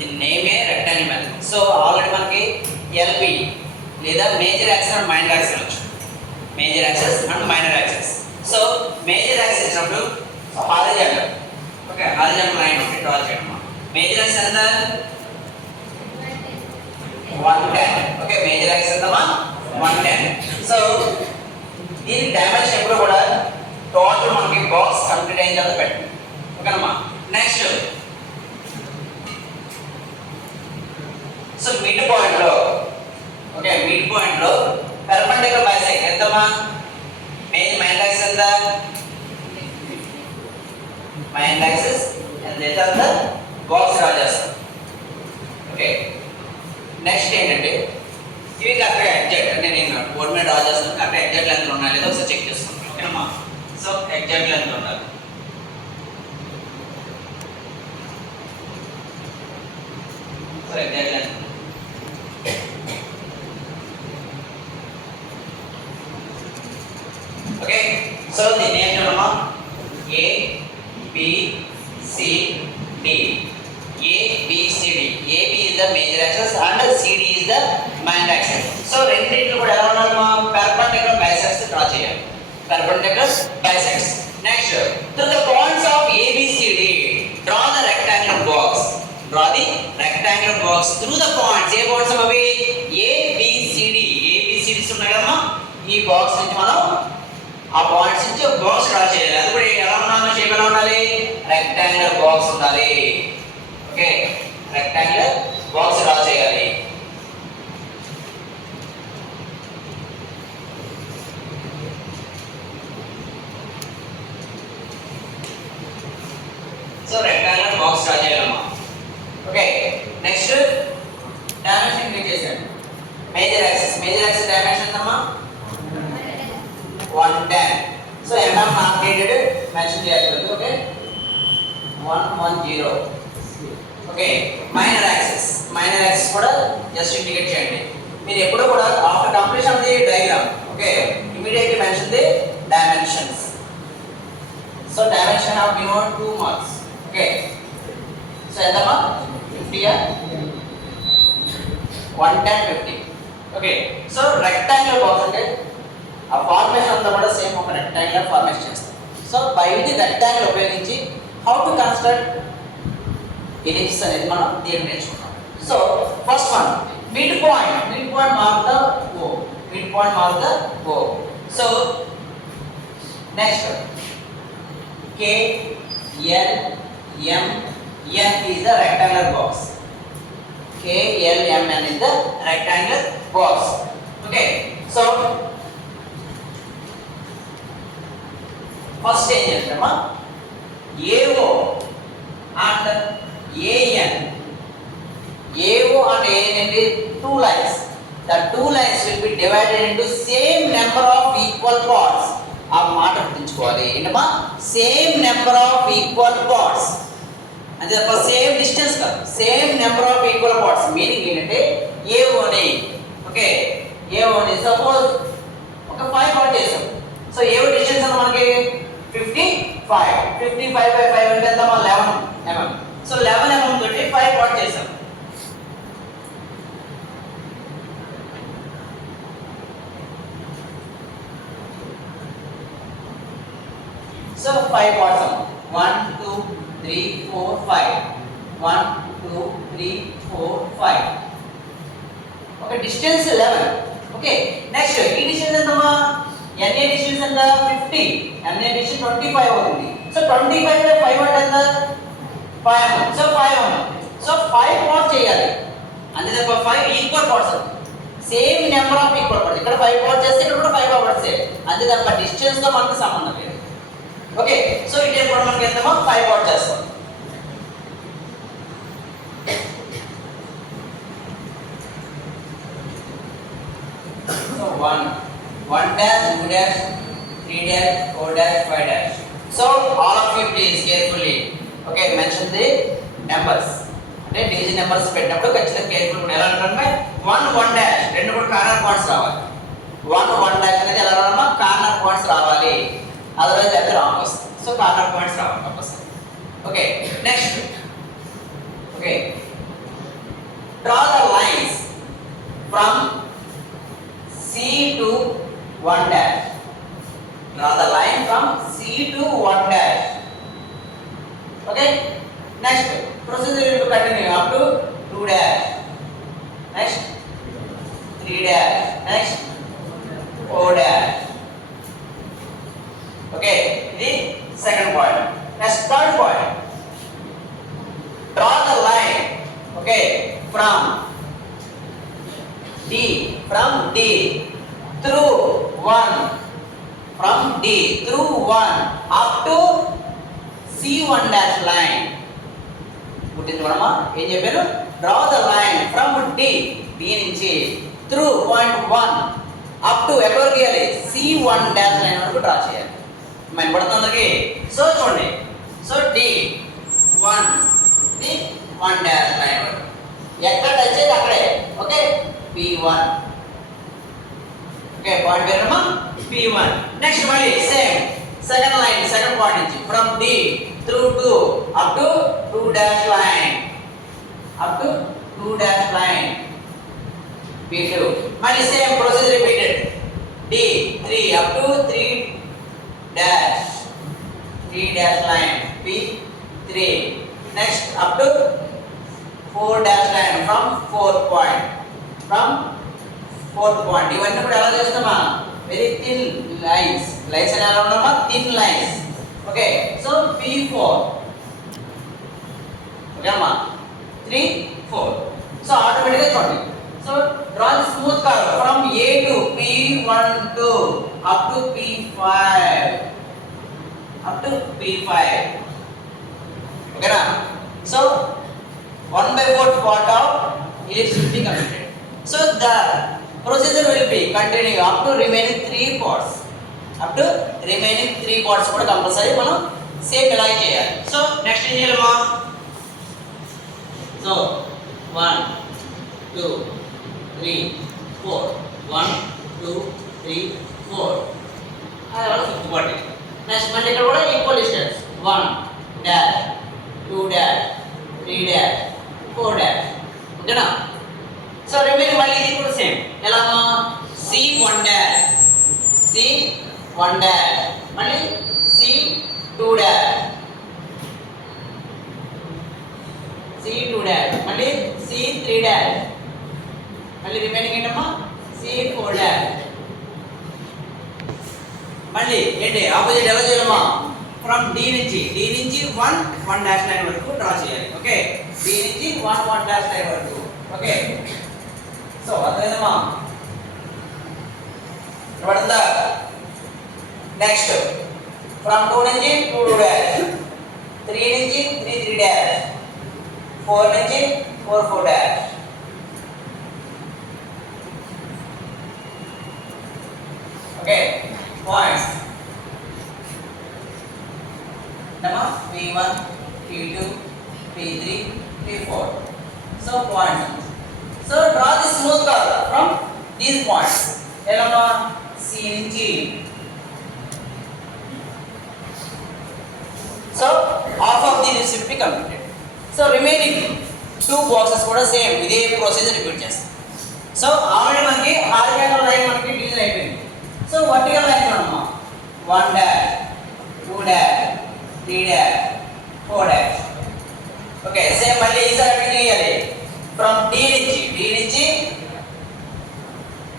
దీని నేమే rectangle method. So already మనకి ఎల్బి లేదా major axis and minor axis వచ్చు. Major axis and minor axis. So major axis ఇచ్చినప్పుడు హారిజాంటల్, ఓకే, హారిజాంటల్ లైన్ ఒకటి draw చేయడం. మేజర్ యాక్సిస్ ఎంత 110, ఓకే, మేజర్ యాక్సిస్ ఎంతమా 110. సో దీని డైమెన్షన్ ఎప్పుడు కూడా టోటల్ మనకి బాక్స్ కంప్లీట్ అయిన తర్వాత పెట్టండి, ఓకేనమ్మా. నెక్స్ట్ సో మిడ్ పాయింట్ లో, ఓకే, మిడ్ పాయింట్ లో పెర్పెండిక్యులర్ బైసెక్ట్ ఎంతమా మైనర్ యాక్సిస్ ఎంత మైనర్ యాక్సిస్ ఎంత బాక్స్ డ్రా చేస్తాం, ఓకే. నెక్స్ట్ ఏంటంటే ఇవి కరెక్ట్గా ఎగ్జాక్ట్ అంటే నేను బోర్డు మీద డ్రా చేస్తాను, కరెక్ట్ ఎగ్జాక్ట్ లెంత్ ఉన్నాయి లేదా ఒకసారి చెక్ చేస్తాను, ఓకేనమ్మా. సో ఎగ్జాక్ట్ లెంత్ ఉండాలి. So exact length okay. So దీన్ని ఏం చూడమ్మా A B C D. A, B, C, D. AB is the major axis and CD is the minor axis. So రెండింటిలో కూడా ఎలా ఉండాలి మా perpendicular bisects డ్రా చేయాలి. Perpendicular bisects. Next, through the points of A, B, C, D, draw the rectangular box. Draw the rectangular box through the points. ఏ points అవి A, B, C, D. A, B, C, D ఉన్నాయి కదమ్మా. ఈ బాక్స్ నుంచి మనం ఆ పాయింట్స్ నుంచి box draw చేయాలి. అది కూడా ఎలా ఉండాలి, షేప్ ఎలా ఉండాలి, రెక్టాంగులర్ బాక్స్ ఉండాలి, ఓకే. రెక్టాంగులర్ బాక్స్ డ్రా చేయాలి. సో రెక్టాంగులర్ బాక్స్ డ్రా చేయాలమ్మా, ఓకే. నెక్స్ట్ డైమెన్షన్ ఇంక్రీజ్ చేశాను. మేజర్ యాక్సిస్ డైమెన్షన్ ఎంతమ్మా 110. సో ఎంఎం మార్కెటెడ్ మెన్షన్ చేయాలి, ఓకే. 110, ఓకే. మైనర్ యాక్సిస్ కూడా జస్ట్ ఇండికేట్ చేయండి. మీరు ఎప్పుడు కూడా after completion of the diagram, okay, immediately mention the dimensions. So dimension have given 2 marks, okay. So ఎంతమ్మా 50 110 50, okay. So rectangular box అంటే ఆ ఫార్మేషన్ అంతా కూడా సేమ్ ఒక రెక్టాంగులర్ ఫార్మేషన్ చేస్తాం. సో బై ది రెక్టాంగిల్ ఉపయోగించి హౌ టు కన్స్ట్రక్ట్ ఎలిప్స్ అనేది మనం దీన్ని నేర్చుకున్నాం. So first one mid point mark the O. So next K L M N is the rectangular box. K L M N is the rectangular box, okay. So first ఏం చేస్తామా AO and AN. AO and AN అంటే 2 lines. The 2 lines will be divided into same number of equal parts. ఆ మాట గుర్తుంచుకోవాలి ఏంటమ్మా, same number of equal parts అంటే తప్ప same distance కాదు, same number of equal parts. Meaning ఏంటంటే AOని, ఓకే, AOని సపోజ్ ఒక 5 పార్ట్ చేసాం. సో AO డిస్టెన్స్ అన్న మనకి 55 by 5 అంటే ఎంతమ్మా 11 mm. సో 11 mm తోటి 5 పార్ట్ చేసాం. సో 5 పార్ట్స్ 1 2 3 4 5 1 2 3 4 5, ఓకే. Distance 11, okay. నెక్స్ట్ ఈ డిస్టెన్స్ ఎంతమ్మా NA డిస్టెన్స్ ఎంత 50, NA డిస్టెన్స్ 25 అవుతుంది. సో 25 లో 5 అంటే ఎంత 5 mm. So 5 mm. సో 5 పార్ట్స్ చేయాలి అంతే తప్ప 5 equal parts, same number of equal parts. ఇక్కడ 5 పార్ట్స్ చేస్తే ఇక్కడ కూడా 5 పార్ట్స్ చేయాలి అంతే తప్ప డిస్టెన్స్ తో మనకు సంబంధం లేదు, ఓకే. సో ఇటే కూడా మనకి ఎంతమో 5 పార్ట్స్ చేస్తాం. సో 1 dash 2 dash 3 dash 4 dash 5 dash. So all of you please carefully, okay, mention the numbers. అంటే డివిజన్ నెంబర్స్ పెట్టినప్పుడు ఖచ్చితంగా కేర్ఫుల్ గా ఎలా అంటే 1 dash రెండు కూడా కార్నర్ పాయింట్స్ రావాలి. 1 dash అనేది ఎలా రావాలమ్మా కార్నర్ పాయింట్స్ రావాలి, అదర్వైజ్ అయితే రాంగ్ వస్తుంది. సో కార్నర్ పాయింట్స్ రావాలి compulsory, okay. Next, okay, procedure will continue up to 2 dash, next 3 dash, next 4 dash. Okay, the second point. Next third point. Draw the line, okay, from D through 1, from D through 1 up to C1 dash line. గుర్తించమమ్మా ఏం చెప్పారు? Draw the line from D నుంచి through point 1 up to ఎక్కడికి గీయాలి? C1 dash line వరకు డ్రా చేయాలి. మనం పడుతుందకి సో చూడండి. So D1 the 1 dash line వరకు ఎక్కడ టచ్ చేయాలి అక్కడే. Okay, P1. ఓకే, పాయింట్ పేరమ్మా P1. నెక్స్ట్ మళ్ళీ same second line, second point నుంచి from D through 2 up to 2 dash line, up to 2 dash line, P2. మళ్ళీ same procedure repeated. D3 up to 3 dash line, P3. next up to 4 dash line from 4th point, ఇవన్నీ కూడా ఎలా చేస్తామా? Very thin lines అని ఎలా ఉన్నామా? Thin lines. Okay, so P4. Okay అమ్మా, 3 4. సో ఆటోమేటిక్గా చూడండి. So draw the smooth curve from A to P12 up to P5. ఓకేనా? సో 1/4 part of ellipse will be completed. So the procedure will be continue up to remaining 3 parts. కూడా కంపల్సరీ మనం సేమ్ ఇలాగే చేయాలి. So next ఏం చేయాలమ్మా? సో 1 2 3 4 1 2 3 4 అలా ఫిఫ్త్ పార్ట్. నెక్స్ట్ మళ్ళీ ఇక్కడ కూడా ఈక్వల్ డిస్టెన్స్ 1 డాష్ 2 డాష్ 3 డాష్ 4 డాష్. ఓకేనా? సో రిమైనింగ్ మళ్ళీ ఇది కూడా సేమ్. ఎలా అమ్మా? C1 డాష్ మళ్ళీ C2 డాష్ మళ్ళీ C3 డాష్ మళ్ళీ రిమైనింగ్ ఏంటమ్మా? C4 dash. మళ్ళీ ఏంటి ఆపోజిట్ ఎలా చేయాలమ్మా? ఫ్రమ్ D నుంచి 1 డాష్ లైన్ వరకు డ్రా చేయాలి. ఓకే, D నుంచి 1 డాష్ లైన్ వరకు. ఓకే, సో అర్థమైందమ్మా? పడుతుందా? నెక్స్ట్ ఫ్రమ్ 2 నుంచి 2 డాష్, 3 నుంచి 3 డాష్, 4 నుంచి 4 dash. Okay, points P1 P2 P3 P4. So points. So draw the smooth curve from these points. ఎలా? C నుంచి. So half of the ellipse will be completed. So remaining 2 బాక్సెస్ కూడా సేమ్ ఇదే procedure repeat చేస్తాం. So already మనకి horizontal line మనకి డిజైన్ అయిపోయింది. So vertical line చూడమ్మా 1 డాష్ 2 డాష్ 3 డాష్ 4 dash. Okay, same మళ్ళీ ఈసారి అట్లా చేయాలి. ఫ్రమ్ D నుంచి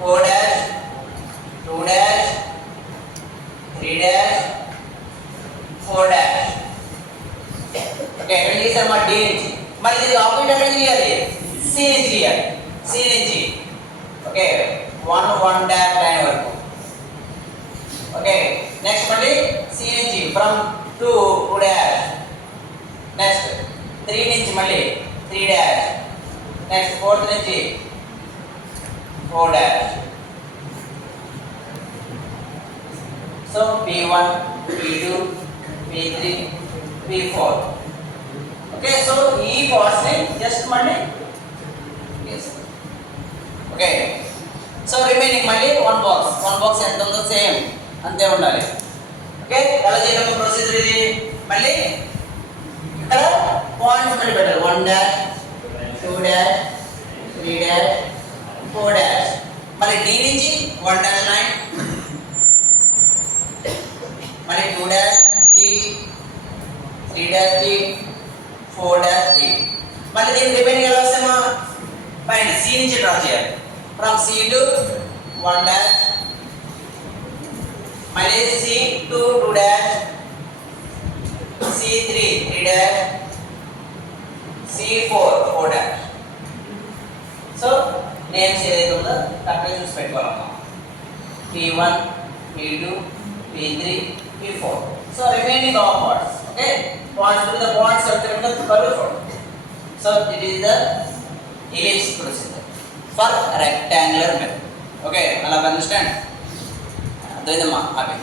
4 డాష్ 2 డాష్ 3 డాష్ 4 డాష్. ఓకే, ఎక్కడ చేసారు? మా D నుంచి. మళ్ళీ ఇది ఆపోజిట్ ఎక్కడ చేయాలి? C నుంచి చేయాలి. C నుంచి ఓకే 1 డాష్ లైన్ వరకు. ఓకే, నెక్స్ట్ మళ్ళీ C నుంచి ఫ్రమ్ 2 డాష్, నెక్స్ట్ 3 నుంచి మళ్ళీ 3 డాష్, నెక్స్ట్ 4th నుంచి 4 dash. So P1 P2 P3 P4. Okay, so ఈ పార్ట్స్ ని జస్ట్ మళ్ళీ ఓకే. సో రిమైనింగ్ మళ్ళీ 1 బాక్స్ ఎంత ఉందో సేమ్ అంతే ఉండాలి. ఓకే, ఎలా చేయడం ప్రొసీజర్ ఇది? మళ్ళీ ఇక్కడ పాయింట్స్ మళ్ళీ పెట్టాలి. 1 డాష్ 2 డాష్ 3 డాష్ 4 డాష్. మళ్ళీ D నుంచి 1 డాష్ లైన్, మళ్ళీ 2 dash D 3 dash D 4 dash D. మళ్ళీ దీని రిమైనింగ్ ఎలా వస్తామో పైన సి నుంచి డ్రా చేయాలి. ఫ్రమ్ సి టు 1 డాష్, మళ్ళీ C to 2 dash, C3 3 dash, C4 4 dash. So names ఏదైతే ఉందో కరెక్ట్గా చూసి పెట్టుకోవాలమ్మా. P1, P2, P3, P4. So remaining of parts. Okay, parts with the parts of the curve four. So it is the ellipse procedure for rectangular method. Okay, అలా understand? అర్థమైందమ్మా? అవి